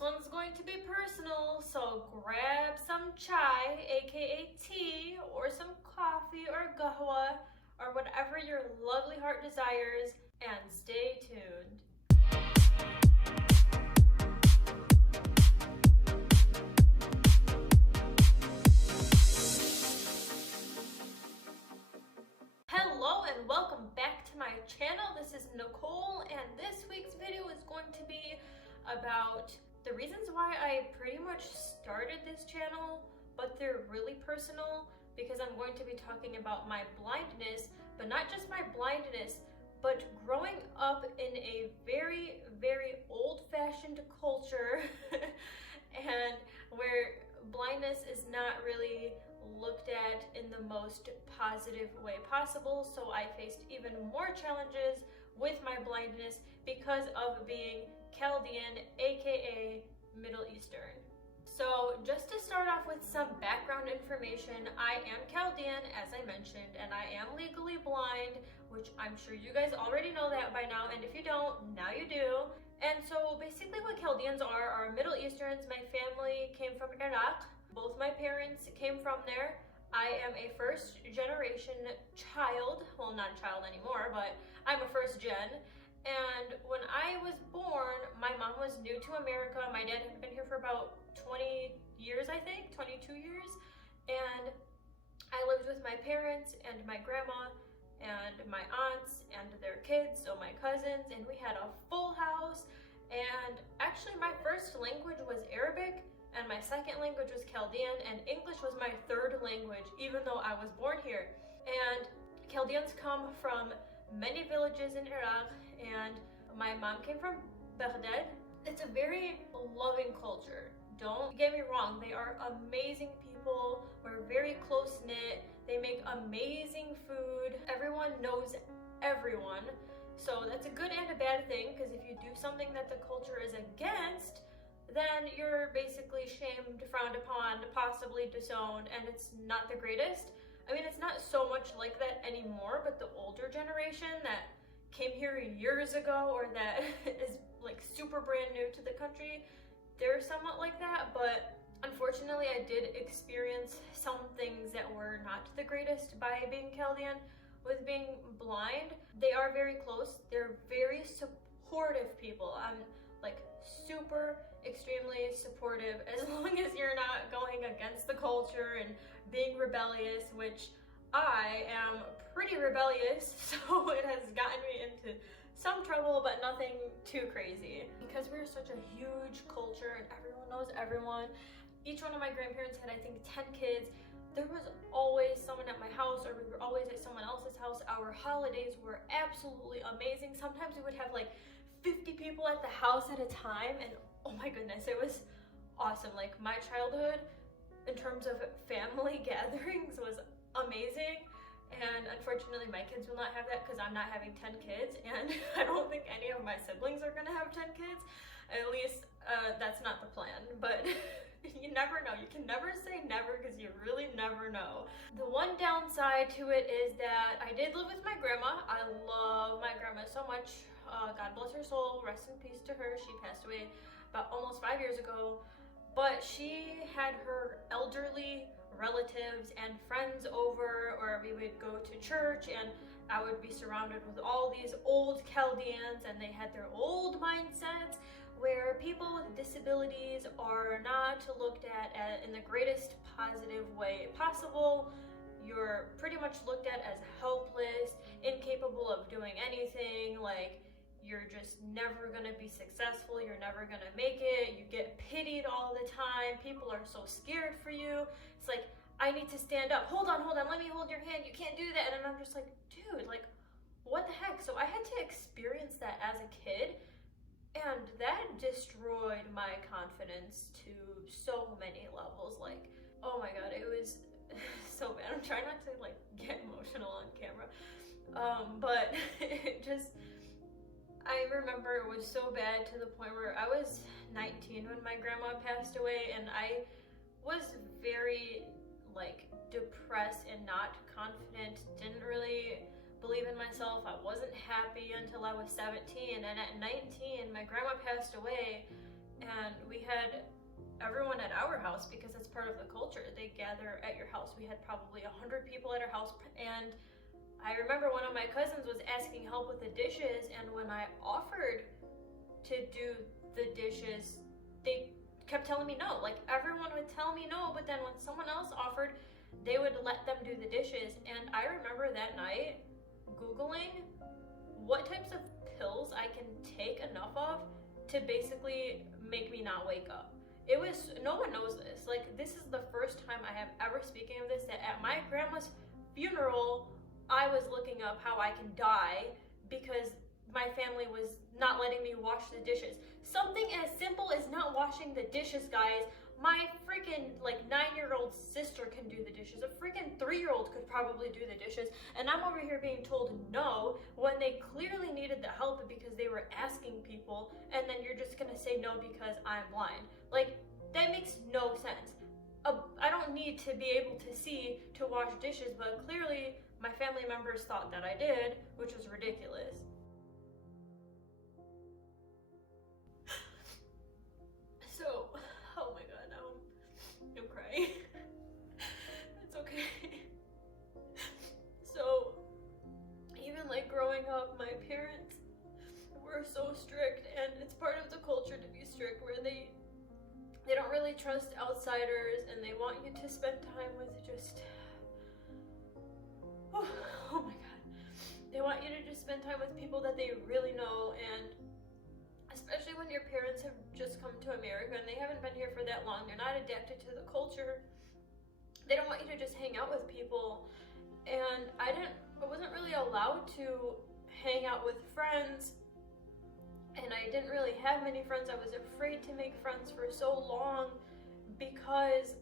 This one's going to be personal, so grab some chai, aka tea, or some coffee or qahwa, or whatever your lovely heart desires, and stay tuned. Hello and welcome back to my channel. This is Nicole, and this week's video is going to be about the reasons why I pretty much started this channel, but they're really personal because I'm going to be talking about my blindness, but not just my blindness, but growing up in a very, very old-fashioned culture and where blindness is not really looked at in the most positive way possible. So I faced even more challenges with my blindness because of being Chaldean, aka Middle Eastern. So just to start off with some background information, I am Chaldean, as I mentioned, and I am legally blind, which I'm sure you guys already know that by now, and if you don't, now you do. And so basically what Chaldeans are Middle Easterns. My family came from Iraq. Both my parents came from there. I am a first generation child. Well, not child anymore, but I'm a first gen. And when I was born, my mom was new to America. My dad had been here for about 20 years, I think, 22 years. And I lived with my parents and my grandma and my aunts and their kids, so my cousins, and we had a full house. And actually my first language was Arabic, and my second language was Chaldean, and English was my third language, even though I was born here. And Chaldeans come from many villages in Iraq, and my mom came from Baghdad. It's a very loving culture. Don't get me wrong, they are amazing people. We're very close-knit. They make amazing food. Everyone knows everyone. So that's a good and a bad thing, because if you do something that the culture is against, then you're basically shamed, frowned upon, possibly disowned, and it's not the greatest. I mean, it's not so much like that anymore, but the older generation that came here years ago or that is like super brand new to the country, they're somewhat like that. But unfortunately, I did experience some things that were not the greatest by being Chaldean. With being blind, they are very close. They're very supportive people. I'm like super extremely supportive as long as you're not going against the culture and being rebellious, which I am pretty rebellious, so it has gotten me into some trouble, but nothing too crazy. Because we're such a huge culture and everyone knows everyone, each one of my grandparents had, I think, 10 kids. There was always someone at my house, or we were always at someone else's house. Our holidays were absolutely amazing. Sometimes we would have like 50 people at the house at a time, and oh my goodness, it was awesome. Like, my childhood in terms of family gatherings was amazing, and unfortunately my kids will not have that because I'm not having 10 kids, and I don't think any of my siblings are gonna have 10 kids. At least that's not the plan, but you never know. You can never say never because you really never know. The one downside to it is that I did live with my grandma. I love my grandma so much. God bless her soul, rest in peace to her. She passed away about almost 5 years ago, but she had her elderly relatives and friends over, or we would go to church and I would be surrounded with all these old Chaldeans, and they had their old mindsets where people with disabilities are not looked at in the greatest positive way possible. You're pretty much looked at as helpless, incapable of doing anything, like you're just never gonna be successful, you're never gonna make it, you get pitied all the time, people are so scared for you. It's like, I need to stand up, hold on, let me hold your hand, you can't do that. And I'm just like, dude, like, what the heck? So I had to experience that as a kid, and that destroyed my confidence to so many levels. Like, oh my god, it was so bad. I'm trying not to like get emotional on camera, but it just, I remember it was so bad to the point where I was 19 when my grandma passed away, and I was very like depressed and not confident, didn't really believe in myself. I wasn't happy until I was 17, and at 19 my grandma passed away, and we had everyone at our house because it's part of the culture. They gather at your house. We had probably 100 people at our house, and I remember one of my cousins was asking help with the dishes, and when I offered to do the dishes, they kept telling me no. Like, everyone would tell me no, but then when someone else offered, they would let them do the dishes. And I remember that night Googling what types of pills I can take enough of to basically make me not wake up. It was, no one knows this. Like, this is the first time I have ever, speaking of this, that at my grandma's funeral, I was looking up how I can die because my family was not letting me wash the dishes. Something as simple as not washing the dishes, guys. My freaking, like, 9-year-old sister can do the dishes. A freaking 3-year-old could probably do the dishes. And I'm over here being told no when they clearly needed the help because they were asking people, and then you're just gonna say no because I'm blind. Like, that makes no sense. I don't need to be able to see to wash dishes, but clearly my family members thought that I did, which was ridiculous. So, oh my god, now I'm crying. It's okay. So, even like growing up, my parents were so strict, and it's part of the culture to be strict, where they don't really trust outsiders, and they want you to spend time with just, oh my god, they want you to just spend time with people that they really know. And especially when your parents have just come to America and they haven't been here for that long, they're not adapted to the culture, they don't want you to just hang out with people. And I wasn't really allowed to hang out with friends, and I didn't really have many friends. I was afraid to make friends for so long because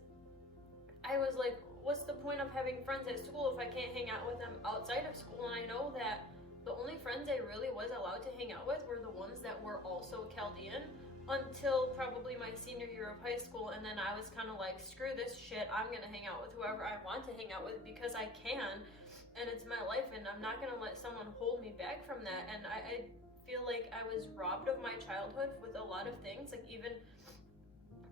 I was like, what's the point of having friends at school if I can't hang out with them outside of school? And I know that the only friends I really was allowed to hang out with were the ones that were also Chaldean until probably my senior year of high school. And then I was kind of like, screw this shit, I'm gonna hang out with whoever I want to hang out with because I can, and it's my life, and I'm not gonna let someone hold me back from that. And I feel like I was robbed of my childhood with a lot of things, like even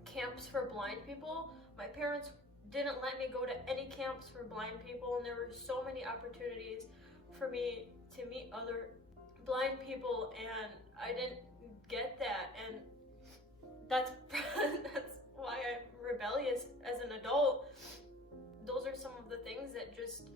camps for blind people. My parents didn't let me go to any camps for blind people, and there were so many opportunities for me to meet other blind people, and I didn't get that. And that's why I'm rebellious as an adult. Those are some of the things that just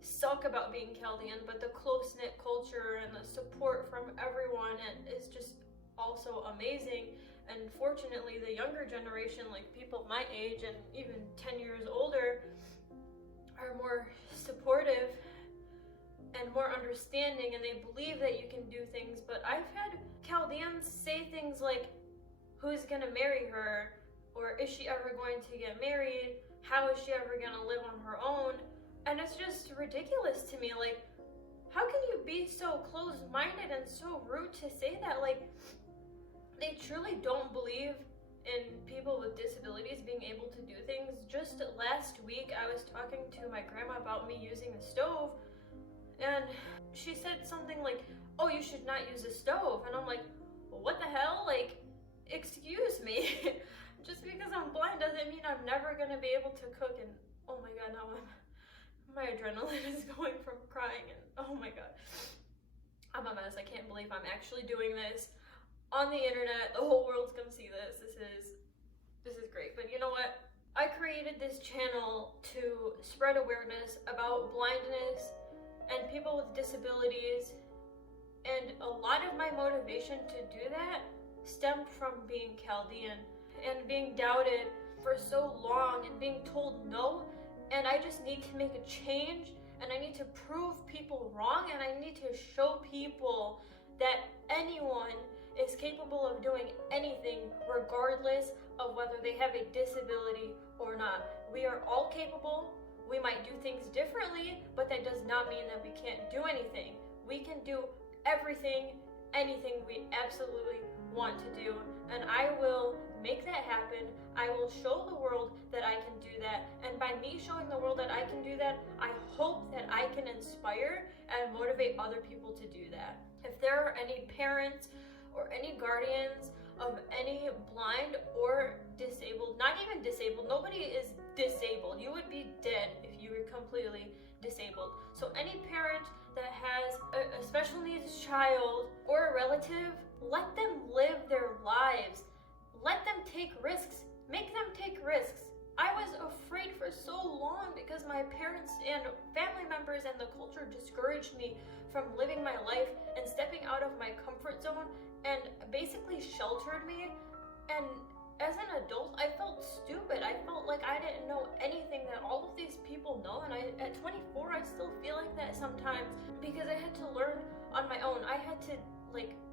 suck about being Chaldean, but the close-knit culture and the support from everyone and is just also amazing. And fortunately, the younger generation, like people my age and even 10 years older, are more supportive and more understanding, and they believe that you can do things. But I've had Chaldeans say things like, who's gonna marry her? Or is she ever going to get married? How is she ever gonna live on her own? And it's just ridiculous to me. Like, how can you be so closed-minded and so rude to say that? Like, they truly don't believe in people with disabilities being able to do things. Just last week, I was talking to my grandma about me using a stove, and she said something like, oh, you should not use a stove. And I'm like, well, what the hell? Like, excuse me. Just because I'm blind doesn't mean I'm never gonna be able to cook. And oh my god, now my adrenaline is going from crying, and oh my god, I'm a mess. I can't believe I'm actually doing this on the internet. The whole world's gonna see this. This is great. But you know what? I created this channel to spread awareness about blindness and people with disabilities, and a lot of my motivation to do that stemmed from being Chaldean and being doubted for so long and being told no. And I just need to make a change, and I need to prove people wrong, and I need to show people that anyone is capable of doing anything regardless of whether they have a disability or not. We are all capable. We might do things differently, but that does not mean that we can't do anything. We can do everything, anything we absolutely want to do, and I will make that happen. I will show the world that I can do that, and by me showing the world that I can do that, I hope that I can inspire and motivate other people to do that. If there are any parents or any guardians of any blind or even disabled. Nobody is disabled. You would be dead if you were completely disabled. So any parent that has a special needs child or a relative, let them live their lives. Let them take risks. Make them take risks. I was afraid for so long because my parents and family members and the culture discouraged me from living my life and stepping out of my comfort zone and basically sheltered me. And as an adult, I felt stupid. I felt like I didn't know anything that all of these people know. And at 24, I still feel like that sometimes because I had to learn on my own. I had to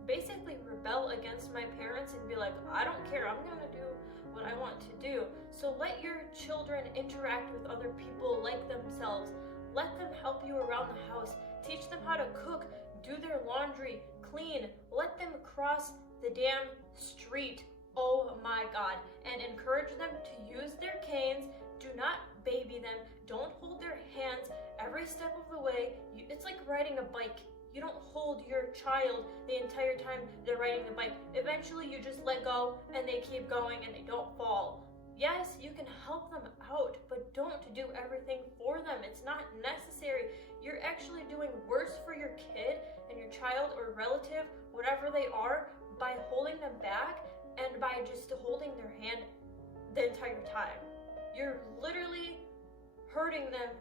basically rebel against my parents and be like, I don't care, I'm gonna do what I want to do. So let your children interact with other people like themselves. Let them help you around the house. Teach them how to cook, do their laundry, clean. Let them cross the damn street. Oh my God. And encourage them to use their canes. Do not baby them. Don't hold their hands every step of the way. It's like riding a bike. You don't hold your child the entire time they're riding the bike. Eventually you just let go and they keep going and they don't fall. Yes, you can help them out, but don't do everything for them. It's not necessary. You're actually doing worse for your kid and your child or relative, whatever they are, by holding them back and by just holding their hand the entire time. You're literally hurting them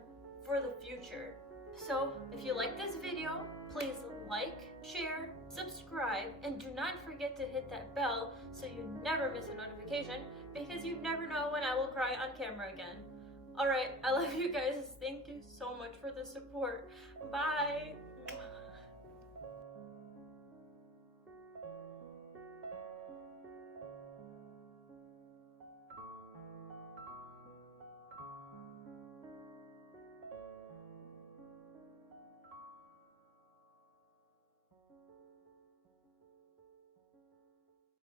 for the future. So if you like this video, please like, share, subscribe, and do not forget to hit that bell so you never miss a notification, because you never know when I will cry on camera again. Alright, I love you guys. Thank you so much for the support. Bye!